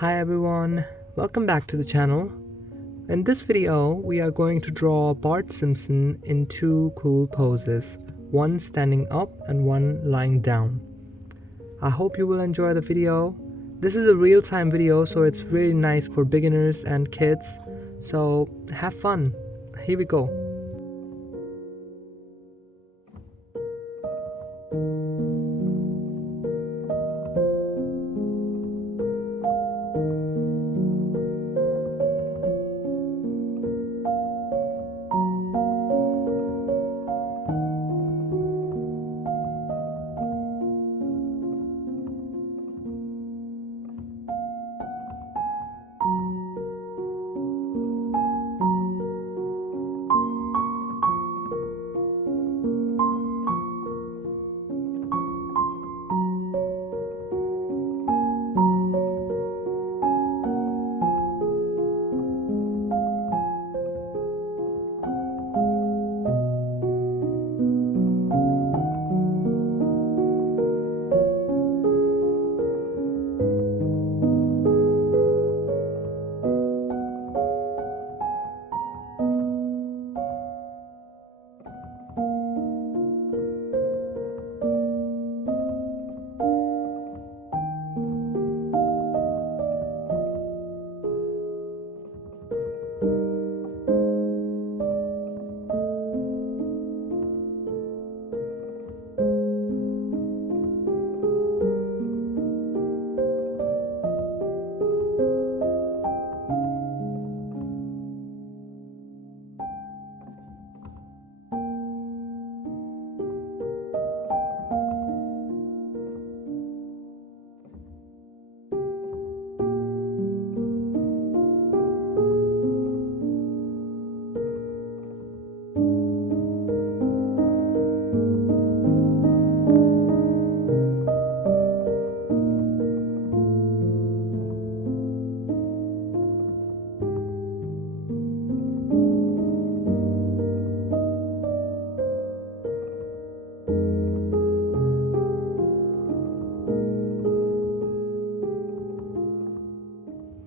Hi everyone, welcome back to the channel. In this video, we are going to draw Bart Simpson in two cool poses, one standing up and one lying down. I hope you will enjoy the video. This is a real-time video, so it's really nice for beginners and kids. So have fun. Here we go.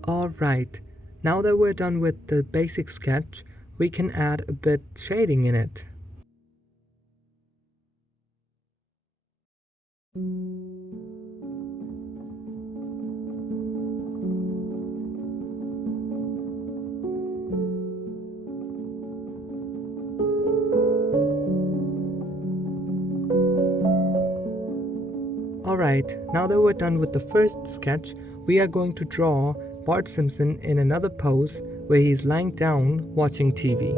Alright, now that we're done with the basic sketch, we can add a bit shading in it. Alright, now that we're done with the first sketch, we are going to draw Bart Simpson in another pose where he's lying down watching TV.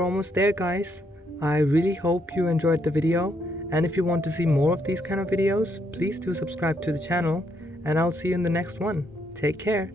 we're almost there, guys. I really hope you enjoyed the video, and if you want to see more of these kind of videos, please do subscribe to the channel, and I'll see you in the next one. Take care.